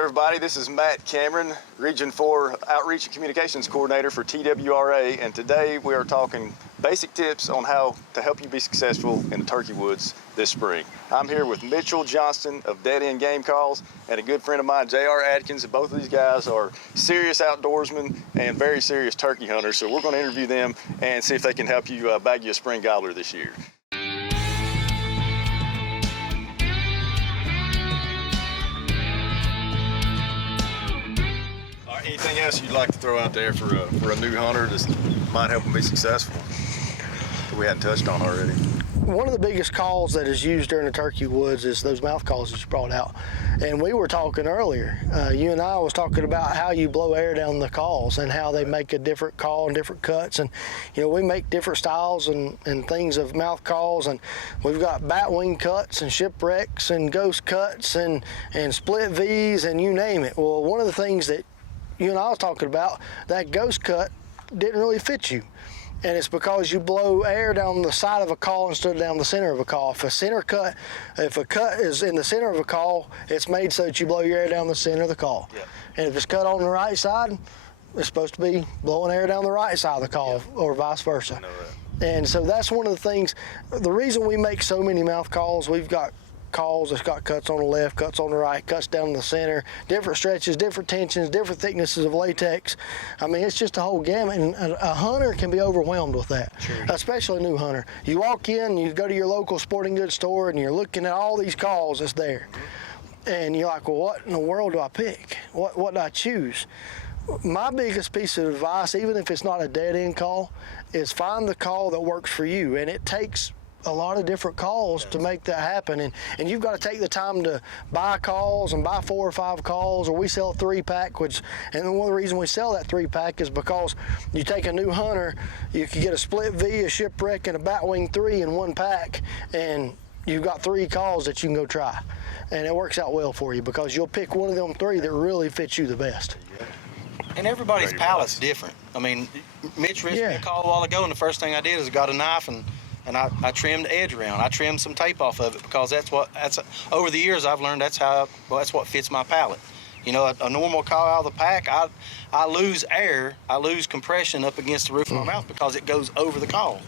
everybody, this is Matt Cameron, Region 4 Outreach and Communications Coordinator for TWRA, and today we are talking basic tips on how to help you be successful in the turkey woods this spring. I'm here with Mitchell Johnston of Dead End Game Calls and a good friend of mine, J.R. Adkins, and both of these guys are serious outdoorsmen and very serious turkey hunters, so we're going to interview them and see if they can help you bag you a spring gobbler this year. Anything else you'd like to throw out there for a new hunter that might help them be successful that we hadn't touched on already? One of the biggest calls that is used during the turkey woods is those mouth calls that you brought out. And we were talking earlier, you and I was talking about how you blow air down the calls and how they make a different call and different cuts. And, you know, we make different styles and things of mouth calls, and we've got bat wing cuts and shipwrecks and ghost cuts and split V's and you name it. Well, one of the things that you and I was talking about, that ghost cut didn't really fit you. And it's because you blow air down the side of a call instead of down the center of a call. If a cut is in the center of a call, it's made so that you blow your air down the center of the call. Yeah. And if it's cut on the right side, it's supposed to be blowing air down the right side of the call, or vice versa. I know that. And so that's one of the things, the reason we make so many mouth calls, we've got calls that's got cuts on the left, cuts on the right, cuts down the center, different stretches, different tensions, different thicknesses of latex. I mean, it's just a whole gamut, and a hunter can be overwhelmed with that, sure. Especially a new hunter. You walk in, you go to your local sporting goods store, and you're looking at all these calls that's there. And you're like, well, what in the world do I pick? What do I choose? My biggest piece of advice, even if it's not a dead end call, is find the call that works for you. And it takes a lot of different calls to make that happen, and you've got to take the time to buy calls and buy 4 or 5 calls, or we sell a 3-pack, and one of the reasons we sell that 3-pack is because you take a new hunter, you can get a split V, a shipwreck, and a batwing 3 in one pack, and you've got 3 calls that you can go try, and it works out well for you because you'll pick one of them 3 that really fits you the best. And everybody's palate's different. I mean, Mitch raised me a call a while ago, and the first thing I did is I got a knife and I trimmed the edge around. I trimmed some tape off of it because over the years I've learned that's what fits my palate. You know, a normal call out of the pack, I lose air, I lose compression up against the roof of my mouth because it goes over the call.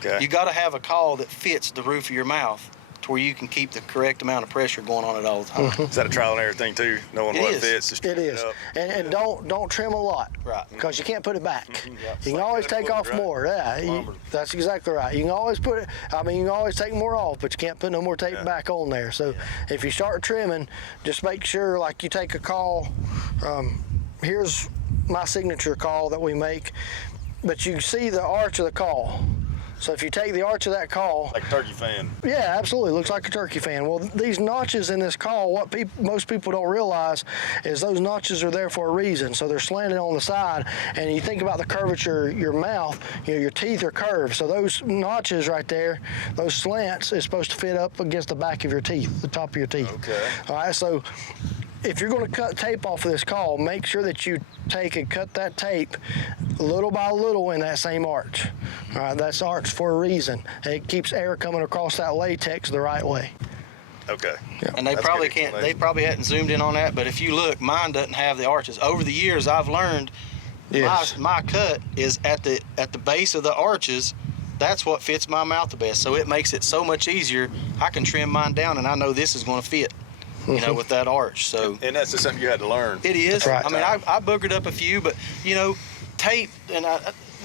Okay. You got to have a call that fits the roof of your mouth to where you can keep the correct amount of pressure going on it all the time. Is that a trial and error thing too? Knowing what fits? It is. And don't trim a lot. Right. Because you can't put it back. You can always take off more. Yeah, that's exactly right. You can always you can always take more off, but you can't put no more tape back on there. So if you start trimming, just make sure, like, you take a call. Here's my signature call that we make, but you see the arch of the call. So if you take the arch of that call, like a turkey fan. Yeah, absolutely, looks like a turkey fan. Well, these notches in this call, what most people don't realize is those notches are there for a reason. So they're slanted on the side, and you think about the curvature of your mouth, you know, your teeth are curved. So those notches right there, those slants, is supposed to fit up against the back of your teeth, the top of your teeth. Okay. All right, so if you're going to cut tape off of this call, make sure that you take and cut that tape little by little in that same arch. All right, that's arch for a reason. It keeps air coming across that latex the right way. Okay. Yeah. And they probably hadn't zoomed in on that, but if you look, mine doesn't have the arches. Over the years, I've learned my cut is at the base of the arches. That's what fits my mouth the best. So it makes it so much easier. I can trim mine down, and I know this is going to fit. You know, with that arch. So, and that's just something you had to learn. It is. Right. I mean, I boogered up a few, but you know, tape, and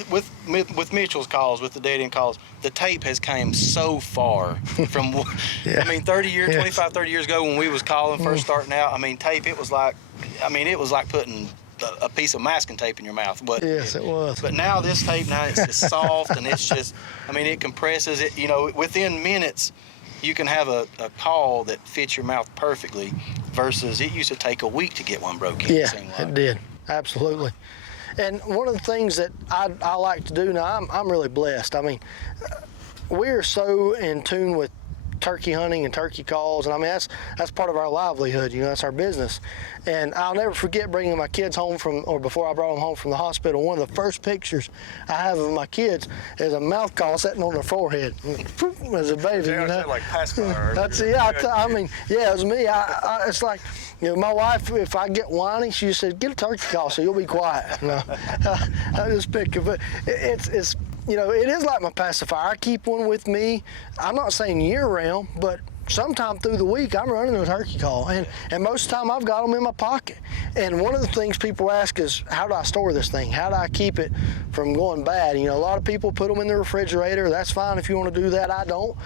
with Mitchell's calls, with the dead end calls, the tape has came so far from. I mean, 25, 30 years ago when we was calling first starting out. I mean, tape. It was like putting a piece of masking tape in your mouth. But yes, it was. But now this tape, it's just soft, and it's just. I mean, it compresses it. You know, within minutes. You can have a call that fits your mouth perfectly versus it used to take a week to get one broken. Yeah, it did. Absolutely. And one of the things that I like to do now, I'm really blessed. I mean, we're so in tune with turkey hunting and turkey calls, and I mean that's part of our livelihood. You know, that's our business. And I'll never forget bringing my kids home before I brought them home from the hospital. One of the first pictures I have of my kids is a mouth call sitting on their forehead as a baby. Yeah, you know, like pacifier. that's it. I mean, yeah, it was me. It's like, you know, my wife, if I get whiny, she just said, "Get a turkey call so you'll be quiet." No, I just pick it, but it's you know, it is like my pacifier. I keep one with me. I'm not saying year round, but sometime through the week I'm running a turkey call, and most of the time I've got them in my pocket. And one of the things people ask is, how do I store this thing? How do I keep it from going bad? You know, a lot of people put them in the refrigerator. That's fine if you want to do that. I don't.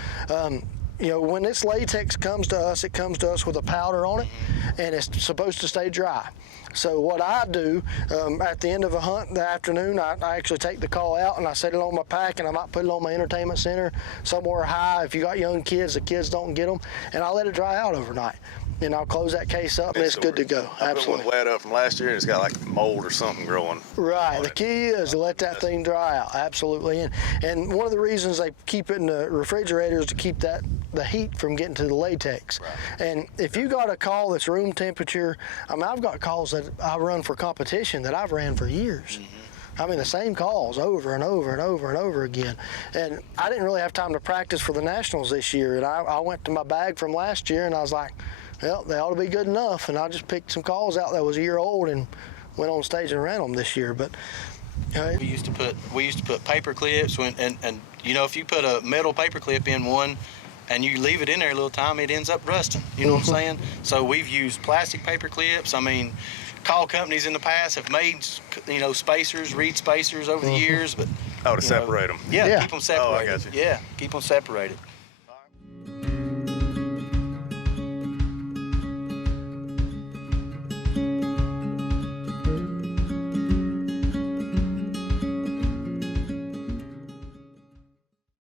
You know, when this latex comes to us, it comes to us with a powder on it, and it's supposed to stay dry. So what I do at the end of a hunt in the afternoon, I actually take the call out and I set it on my pack, and I might put it on my entertainment center somewhere high. If you got young kids, the kids don't get them, and I'll let it dry out overnight. And I'll close that case up, and it's good to go. Absolutely. I put one wet up from last year, and it's got like mold or something growing. Right. The key is to let that thing dry out. Absolutely. And one of the reasons they keep it in the refrigerator is to keep the heat from getting to the latex. Right. And if you got a call that's room temperature, I mean, I've got calls that I run for competition that I've ran for years. I mean, the same calls over and over and over and over again. And I didn't really have time to practice for the Nationals this year. And I went to my bag from last year, and I was like, well, they ought to be good enough. And I just picked some calls out that was a year old and went on stage and ran them this year. But we used to put paper clips and you know, if you put a metal paper clip in one and you leave it in there a little time, it ends up rusting. You know what I'm saying? So we've used plastic paper clips. I mean, call companies in the past have made, you know, spacers, reed spacers over the years, but to separate them. Yeah, keep them separated. Oh, I got you. Yeah, keep them separated.